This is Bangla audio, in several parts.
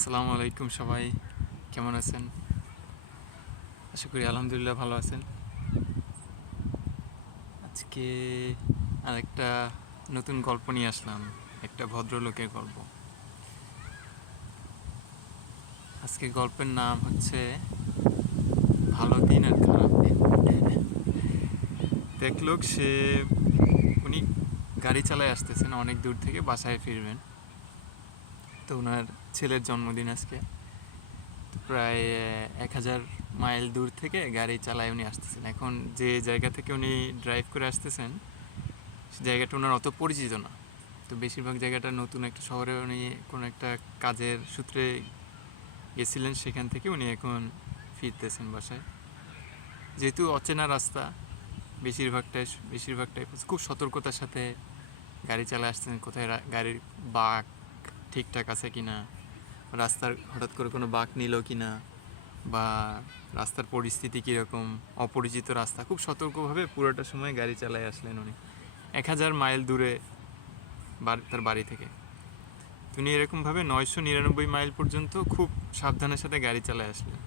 আসসালামু আলাইকুম সবাই, কেমন আছেন? আশা করি আলহামদুলিল্লাহ ভালো আছেন। আজকে আরেকটা নতুন গল্প নিয়ে আসলাম, একটা ভদ্রলোকের গল্প। আজকে গল্পের নাম হচ্ছে ভালো দিন আর খারাপ দিন। তো এক লোক, উনি গাড়ি চালায় আসতেছেন, অনেক দূর থেকে বাসায় ফিরবেন। তো ওনার ছেলের জন্মদিন আজকে। তো প্রায় 1000 মাইল দূর থেকে গাড়ি চালায় উনি আসতেছেন। এখন যে জায়গা থেকে উনি ড্রাইভ করে আসতেছেন, সে জায়গাটা ওনার অত পরিচিত না। তো বেশিরভাগ জায়গাটা নতুন একটা শহরে উনি কোনো একটা কাজের সূত্রে গেছিলেন, সেখান থেকে উনি এখন ফিরতেছেন বাসায়। যেহেতু অচেনা রাস্তা, বেশিরভাগটাই খুব সতর্কতার সাথে গাড়ি চালায় আসতেন। কোথায় গাড়ির বাঁক ঠিকঠাক আছে কিনা, রাস্তার হঠাৎ করে কোনো বাঁক নিল কিনা, বা রাস্তার পরিস্থিতি কীরকম, অপরিচিত রাস্তা, খুব সতর্কভাবে পুরোটা সময় গাড়ি চালায় আসলেন উনি 1000 মাইল দূরে তার বাড়ি থেকে। তিনি এরকমভাবে 999 মাইল পর্যন্ত খুব সাবধানের সাথে গাড়ি চালায় আসলেন।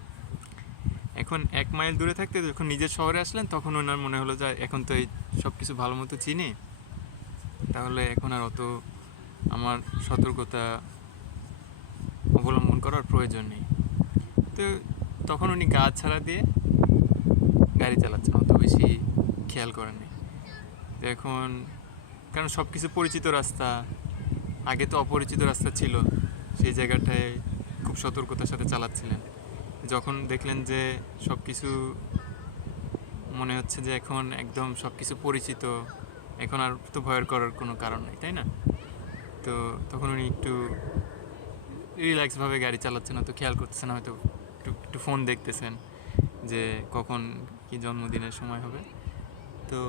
এখন 1 মাইল দূরে থাকতে যখন নিজের শহরে আসলেন, তখন ওনার মনে হলো যে এখন তো এই সব কিছু ভালো মতো চিনি, তাহলে এখন আর অত আমার সতর্কতা অবলম্বন করার প্রয়োজন নেই। তো তখন উনি গা ছাড়া দিয়ে গাড়ি চালাচ্ছেন, অত বেশি খেয়াল করেননি। তো এখন, কারণ সব কিছু পরিচিত রাস্তা, আগে তো অপরিচিত রাস্তা ছিল, সেই জায়গাটায় খুব সতর্কতার সাথে চালাচ্ছিলেন। যখন দেখলেন যে সব কিছু মনে হচ্ছে যে এখন একদম সব কিছু পরিচিত, এখন আর তো ভয়ের করার কোনো কারণ নেই, তাই না? তো তখন উনি একটু রিল্যাক্সভাবে গাড়ি চালাচ্ছেন, হয়তো খেয়াল করতেছেন, হয়তো একটু একটু ফোন দেখতেছেন যে কখন কি জন্মদিনের সময় হবে। তো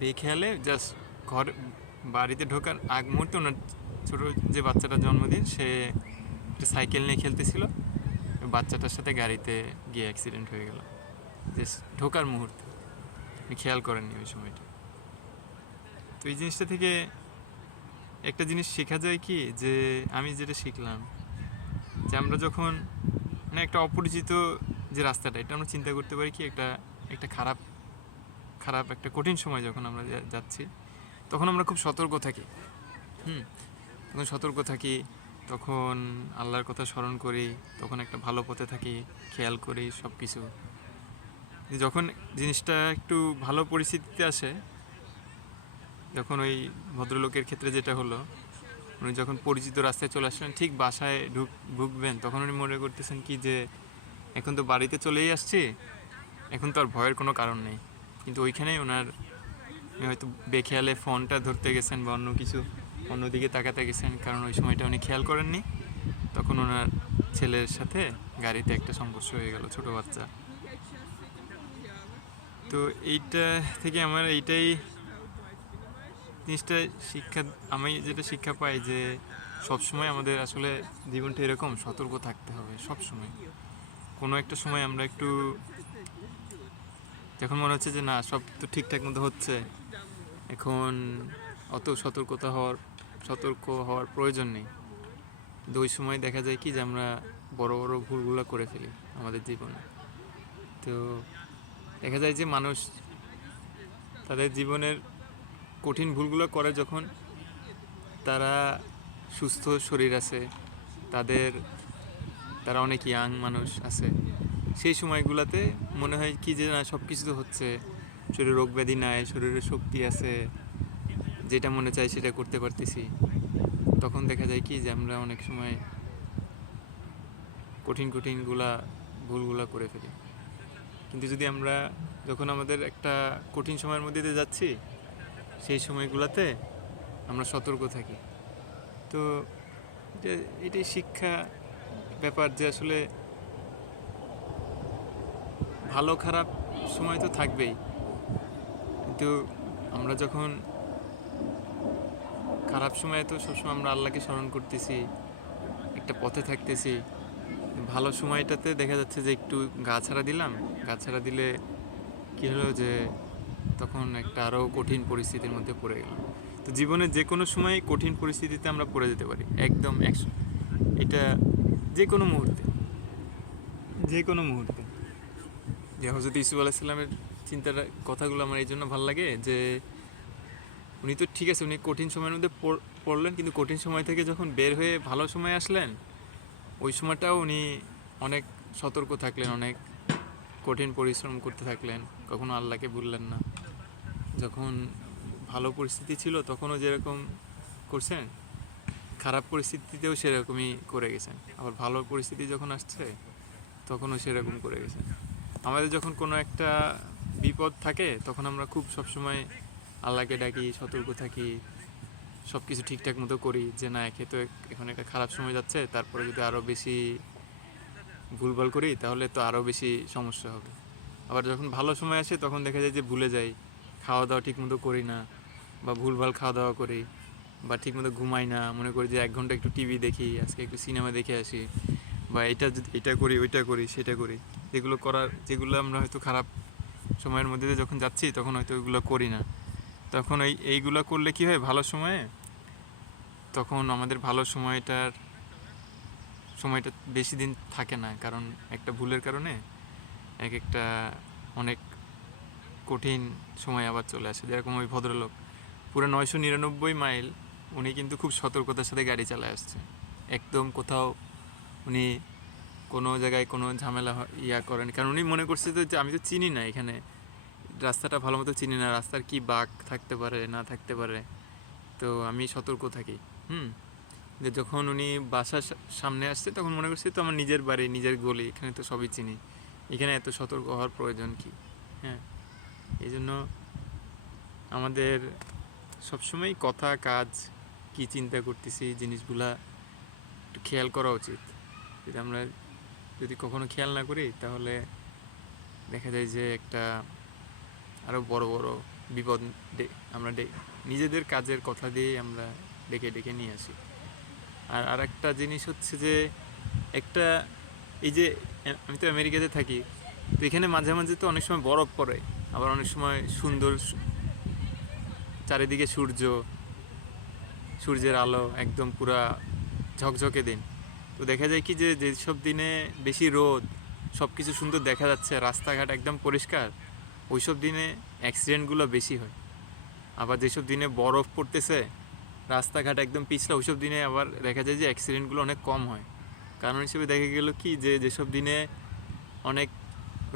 বেখেয়ালে জাস্ট বাড়িতে ঢোকার আগ মুহূর্তে ওনার ছোটো যে বাচ্চাটার জন্মদিন, সে একটা সাইকেল নিয়ে খেলতেছিল, বাচ্চাটার সাথে গাড়িতে গিয়ে অ্যাক্সিডেন্ট হয়ে গেল জাস্ট ঢোকার মুহূর্তে। আমি খেয়াল করেননি ওই সময়টা। তো এই জিনিসটা থেকে একটা জিনিস শেখা যায় কি, যে আমি যেটা শিখলাম, যে আমরা যখন মানে একটা অপরিচিত যে রাস্তাটা, এটা আমরা চিন্তা করতে পারি কি একটা একটা খারাপ খারাপ একটা কঠিন সময় যখন আমরা যাচ্ছি, তখন আমরা খুব সতর্ক থাকি। তখন সতর্ক থাকি, তখন আল্লাহর কথা স্মরণ করি, তখন একটা ভালো পথে থাকি, খেয়াল করি সব কিছু। যখন জিনিসটা একটু ভালো পরিস্থিতিতে আসে, যখন ওই ভদ্রলোকের ক্ষেত্রে যেটা হলো, উনি যখন পরিচিত রাস্তায় চলে আসলেন, ঠিক বাসায় ঢুকবেন, তখন উনি মনে করতেছেন কি যে এখন তো বাড়িতে চলেই আসছি, এখন তো আর ভয়ের কোনো কারণ নেই। কিন্তু ওইখানেই ওনার হয়তো বেখেয়ালে ফোনটা ধরতে গেছেন বা অন্য কিছু অন্যদিকে তাকাতে গেছেন, কারণ ওই সময়টা উনি খেয়াল করেননি। তখন ওনার ছেলের সাথে গাড়িতে একটা সংঘর্ষ হয়ে গেল, ছোট বাচ্চা। তো এইটা থেকে আমার এইটাই জিনিসটা আমি যেটা শিক্ষা পাই, যে সবসময় আমাদের আসলে জীবনটা এরকম সতর্ক থাকতে হবে সবসময়। কোনো একটা সময় আমরা একটু, যখন মনে হচ্ছে যে না সব তো ঠিকঠাক মতো হচ্ছে, এখন অত সতর্ক হওয়ার প্রয়োজন নেই, কিন্তু ওই সময় দেখা যায় কি যে আমরা বড় বড় ভুলগুলো করে ফেলি আমাদের জীবনে। তো দেখা যায় যে মানুষ তাদের জীবনের কঠিন ভুলগুলো করে যখন তারা সুস্থ শরীর আছে, তারা অনেক ইয়াং মানুষ আছে, সেই সময়গুলোতে মনে হয় কি যে না সব কিছু তো হচ্ছে, শরীরে রোগ ব্যাধি নাই, শরীরে শক্তি আছে, যেটা মনে চায় সেটা করতে পারতেছি। তখন দেখা যায় কি যে আমরা অনেক সময় কঠিন ভুলগুলা করে ফেলি। কিন্তু যদি আমরা যখন আমাদের একটা কঠিন সময়ের মধ্যে দিয়ে যাচ্ছি, সেই সময়গুলোতে আমরা সতর্ক থাকি। তো এটাই শিক্ষা ব্যাপার, যে আসলে ভালো খারাপ সময় তো থাকবেই, কিন্তু আমরা যখন খারাপ সময়ে তো সবসময় আমরা আল্লাহকে স্মরণ করতেছি, একটা পথে থাকতেছি। ভালো সময়টাতে দেখা যাচ্ছে যে একটু গা ছাড়া দিলে কী হলো, যে তখন একটা আরও কঠিন পরিস্থিতির মধ্যে পড়ে গেলাম। তো জীবনে যে কোনো সময় কঠিন পরিস্থিতিতে আমরা পড়ে যেতে পারি, একদম এটা যে কোনো মুহূর্তে, যে কোনো মুহূর্তে। যে হযরত ইউসুফ আলাইহিস সালামের চিন্তাটা, কথাগুলো আমার এই জন্য ভালো লাগে যে উনি তো ঠিক আছে, উনি কঠিন সময়ের মধ্যে পড়লেন, কিন্তু কঠিন সময় থেকে যখন বের হয়ে ভালো সময় আসলেন, ওই সময়টাও উনি অনেক সতর্ক থাকলেন, অনেক কঠিন পরিশ্রম করতে থাকলেন, কখনো আল্লাহকে ভুললেন না। যখন ভালো পরিস্থিতি ছিল তখনও যেরকম করছেন, খারাপ পরিস্থিতিতেও সেরকমই করে গেছেন। আবার ভালো পরিস্থিতি যখন আসছে তখনও সেরকম করে গেছেন। আমাদের যখন কোনো একটা বিপদ থাকে তখন আমরা খুব সবসময় আল্লাহকে ডাকি, সতর্ক থাকি, সব কিছু ঠিকঠাক মতো করি, যে না একে তো এখন একটা খারাপ সময় যাচ্ছে, তারপরে যদি আরও বেশি ভুলভাল করি তাহলে তো আরও বেশি সমস্যা হবে। আবার যখন ভালো সময় আসে তখন দেখা যায় যে ভুলে যাই, খাওয়া দাওয়া ঠিক মতো করি না, বা ভুলভাল খাওয়া দাওয়া করি, বা ঠিক মতো ঘুমাই না, মনে করি যে 1 ঘন্টা একটু টিভি দেখি, আজকে একটু সিনেমা দেখে আসি, বা এটা করি, ওইটা করি, সেটা করি। যেগুলো আমরা হয়তো খারাপ সময়ের মধ্যে দিয়ে যখন যাচ্ছি তখন হয়তো ওইগুলো করি না। তখন এইগুলো করলে কি হয়, ভালো সময়ে তখন আমাদের ভালো সময়টা বেশি দিন থাকে না, কারণ একটা ভুলের কারণে একটা অনেক কঠিন সময় আবার চলে আসে। যেরকম ওই ভদ্রলোক পুরো 999 মাইল উনি কিন্তু খুব সতর্কতার সাথে গাড়ি চালায় আসছে। একদম কোথাও উনি কোনো জায়গায় কোনো ঝামেলা করেন, কারণ উনি মনে করছে যে আমি তো চিনি না, এখানে রাস্তাটা ভালো মতো চিনি না, রাস্তার কি বাঁক থাকতে পারে না থাকতে পারে, তো আমি সতর্ক থাকি। যে যখন উনি বাসার সামনে আসছে তখন মনে করছি তো আমার নিজের বাড়ি, নিজের গলি, এখানে তো সবই চিনি, এখানে এত সতর্ক হওয়ার প্রয়োজন কি। হ্যাঁ, এই জন্য আমাদের সবসময় কথা, কাজ, কি চিন্তা করতেছি, জিনিসগুলা একটু খেয়াল করা উচিত। যদি কখনো খেয়াল না করি তাহলে দেখা যায় যে একটা আরও বড় বড় বিপদ আমরা নিজেদের কাজের কথা দিয়ে আমরা ডেকে ডেকে নিয়ে আসি। আর একটা জিনিস হচ্ছে যে একটা, এই যে আমি তো আমেরিকাতে থাকি, তো এখানে মাঝে মাঝে তো অনেক সময় বরফ পড়ে, আবার অনেক সময় সুন্দর চারিদিকে সূর্যের আলো একদম পুরা ঝকঝকে দিন। তো দেখা যায় কি যে যেসব দিনে বেশি রোদ, সব কিছু সুন্দর দেখা যাচ্ছে, রাস্তাঘাট একদম পরিষ্কার, ওইসব দিনে অ্যাক্সিডেন্টগুলো বেশি হয়। আবার যেসব দিনে বরফ পড়তেছে, রাস্তাঘাট একদম পিছলা, ওইসব দিনে আবার দেখা যায় যে অ্যাক্সিডেন্টগুলো অনেক কম হয়। কারণ হিসেবে দেখা গেল কি যে যেসব দিনে অনেক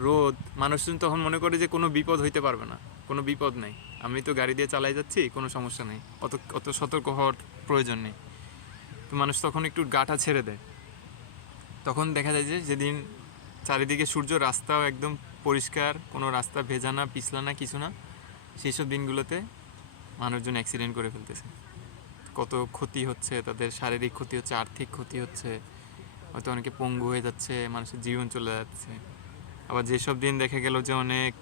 রোদ, মানুষজন তখন মনে করে যে কোনো বিপদ হইতে পারবে না, কোনো বিপদ নেই, আমি তো গাড়ি দিয়ে চালাই যাচ্ছি, কোনো সমস্যা নেই, অত সতর্ক হওয়ার প্রয়োজন নেই। তো মানুষ তখন একটু গাটা ছেড়ে দেয়। তখন দেখা যায় যে যেদিন চারিদিকে সূর্য, রাস্তাও একদম পরিষ্কার, কোনো রাস্তা ভেজা না, পিছলা না, কিছু না, সেই সব দিনগুলোতে মানুষজন অ্যাক্সিডেন্ট করে ফেলতেছে। কত ক্ষতি হচ্ছে, তাদের শারীরিক ক্ষতি হচ্ছে, আর্থিক ক্ষতি হচ্ছে, হয়তো অনেকে পঙ্গু হয়ে যাচ্ছে, মানুষের জীবন চলে যাচ্ছে। আবার যেসব দিন দেখা গেল যে অনেক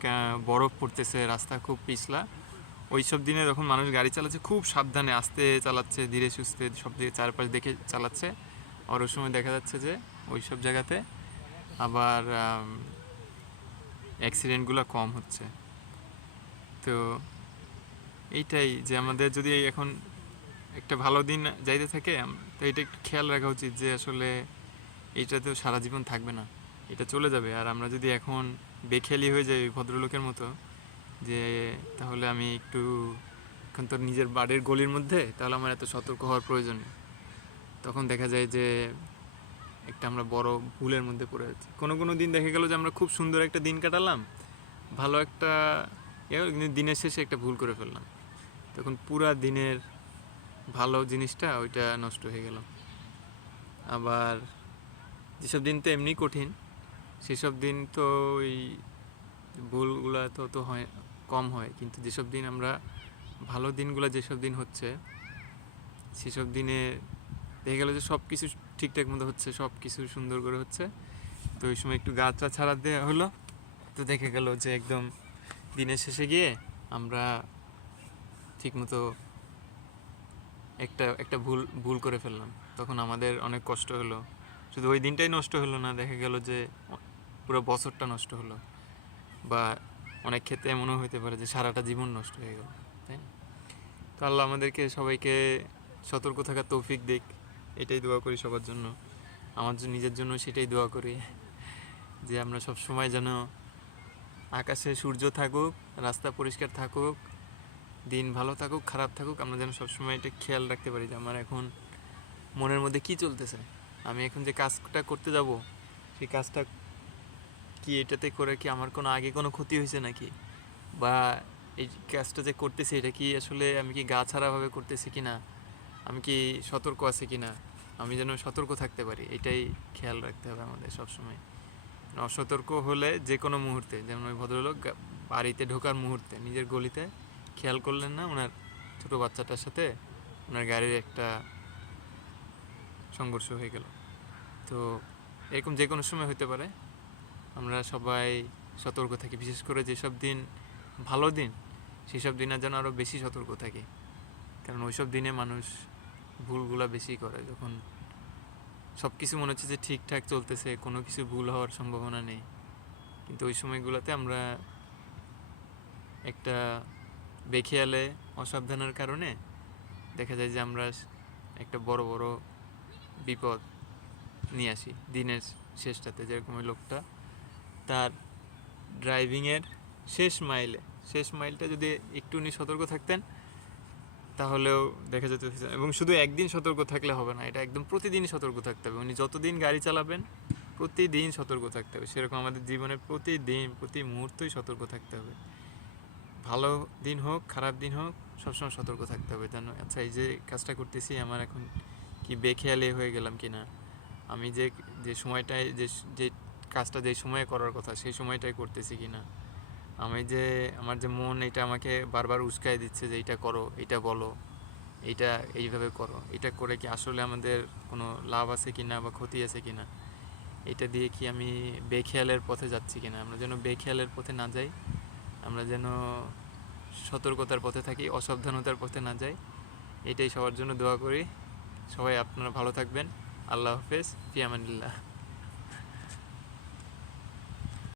বরফ পড়তেছে, রাস্তা খুব পিছলা, ওই সব দিনে যখন মানুষ গাড়ি চালাচ্ছে খুব সাবধানে আস্তে চালাচ্ছে, ধীরে সুস্থে সব দিকে চারপাশ দেখে চালাচ্ছে, আর ওই সময় দেখা যাচ্ছে যে ওই সব জায়গাতে আবার অ্যাক্সিডেন্টগুলো কম হচ্ছে। তো এইটাই যে আমাদের যদি এখন একটা ভালো দিন যাইতে থাকে, তো এটা একটু খেয়াল রাখা উচিত যে আসলে এইটা তো সারা জীবন থাকবে না, এটা চলে যাবে। আর আমরা যদি এখন বেখেয়ালি হয়ে যাই ভদ্রলোকের মতো, যে তাহলে আমি একটু এখন তো নিজের বাড়ির গলির মধ্যে, তাহলে আমার এত সতর্ক হওয়ার প্রয়োজন নেই, তখন দেখা যায় যে একটা আমরা বড় ভুলের মধ্যে পড়ে যাচ্ছি। কোনো কোনো দিন দেখা গেল যে আমরা খুব সুন্দর একটা দিন কাটালাম, ভালো একটা কিন্তু দিনের শেষে একটা ভুল করে ফেললাম, তখন পুরা দিনের ভালো জিনিসটা ওইটা নষ্ট হয়ে গেল। আবার যেসব দিন তো এমনি কঠিন, সেসব দিন তো ওই ভুলগুলো তো হয়, কম হয়, কিন্তু যেসব দিন আমরা ভালো দিনগুলো যেসব দিন হচ্ছে, সেসব দিনে দেখা গেলো যে সব কিছু ঠিকঠাক মতো হচ্ছে, সব কিছু সুন্দর করে হচ্ছে, তো ওই সময় একটু গাছটা ছাড়া দেওয়া হলো, তো দেখা গেল যে একদম দিনের শেষে গিয়ে আমরা ঠিকমতো একটা ভুল করে ফেললাম, তখন আমাদের অনেক কষ্ট হলো। শুধু ওই দিনটাই নষ্ট হলো না, দেখা গেল যে পুরো বছরটা নষ্ট হলো, বা অনেক ক্ষেত্রে এমনও হতে পারে যে সারাটা জীবন নষ্ট হয়ে গেল, তাই না? তো আল্লাহ আমাদেরকে সবাইকে সতর্ক থাকার তৌফিক দিক, এটাই দোয়া করি সবার জন্য। আমার নিজের জন্য সেটাই দোয়া করি যে আমরা সব সময় যেন আকাশে সূর্য থাকুক, রাস্তা পরিষ্কার থাকুক, দিন ভালো থাকুক খারাপ থাকুক, আমরা যেন সবসময় এটা খেয়াল রাখতে পারি যে আমার এখন মনের মধ্যে কি চলতেছে, আমি এখন যে কাজটা করতে যাব সেই কাজটা কি, এটাতে করে কি আমার কোনো আগে কোনো ক্ষতি হয়েছে নাকি, বা এই কাজটা যে করতেছি এটা কি আসলে আমি কি গা ছাড়াভাবে করতেছি কি না, আমি কি সতর্ক আছি কি না, আমি যেন সতর্ক থাকতে পারি এটাই খেয়াল রাখতে হবে আমাদের সবসময়। অসতর্ক হলে যে কোনো মুহূর্তে, যেমন ওই ভদ্রলোক বাড়িতে ঢোকার মুহূর্তে নিজের গলিতে খেয়াল করলেন না, ওনার ছোটো বাচ্চাটার সাথে ওনার গাড়ির একটা সংঘর্ষ হয়ে গেল। তো এরকম যে কোনো সময় হতে পারে, আমরা সবাই সতর্ক থাকি, বিশেষ করে যেসব দিন ভালো দিন সেসব দিনের যেন আরও বেশি সতর্ক থাকি, কারণ ওইসব দিনে মানুষ ভুলগুলা বেশি করে, যখন সব কিছু মনে হচ্ছে যে ঠিকঠাক চলতেছে, কোনো কিছু ভুল হওয়ার সম্ভাবনা নেই, কিন্তু ওই সময়গুলোতে আমরা একটা বেখেয়ালে অসাবধানের কারণে দেখা যায় যে আমরা একটা বড় বড় বিপদ নিয়ে আসি দিনের শেষটাতে। যেরকম ওই লোকটা তার ড্রাইভিংয়ের শেষ মাইলটা যদি একটু উনি সতর্ক থাকতেন তাহলেও দেখা যেত। এবং শুধু একদিন সতর্ক থাকলে হবে না, এটা একদম প্রতিদিনই সতর্ক থাকতে হবে। উনি যতদিন গাড়ি চালাবেন প্রতিদিন সতর্ক থাকতে হবে, সেরকম আমাদের জীবনে প্রতিদিন প্রতি মুহূর্তেই সতর্ক থাকতে হবে। ভালো দিন হোক খারাপ দিন হোক সবসময় সতর্ক থাকতে হবে, যেন আচ্ছা এই যে কাজটা করতেছি আমার এখন কি বেখেয়ালি হয়ে গেলাম কি না, আমি যে যে সময়টায় যে কাজটা যে সময়ে করার কথা সেই সময়টাই করতেছি কি না, আমি যে আমার যে মন এটা আমাকে বারবার উস্কাই দিচ্ছে যে এইটা করো, এইটা বলো, এইটা এইভাবে করো, এটা করে কি আসলে আমাদের কোনো লাভ আছে কি না বা ক্ষতি আছে কি না, এটা দিয়ে কি আমি বেখেয়ালের পথে যাচ্ছি কি না। আমরা যেন বেখেয়ালের পথে না যাই, আমরা যেন সতর্কতার পথে থাকি, অসাবধানতার পথে না যাই, এটাই সবার জন্য দোয়া করি। সবাই আপনারা ভালো থাকবেন। আল্লাহ হাফেজ, ফি আমানিল্লাহ।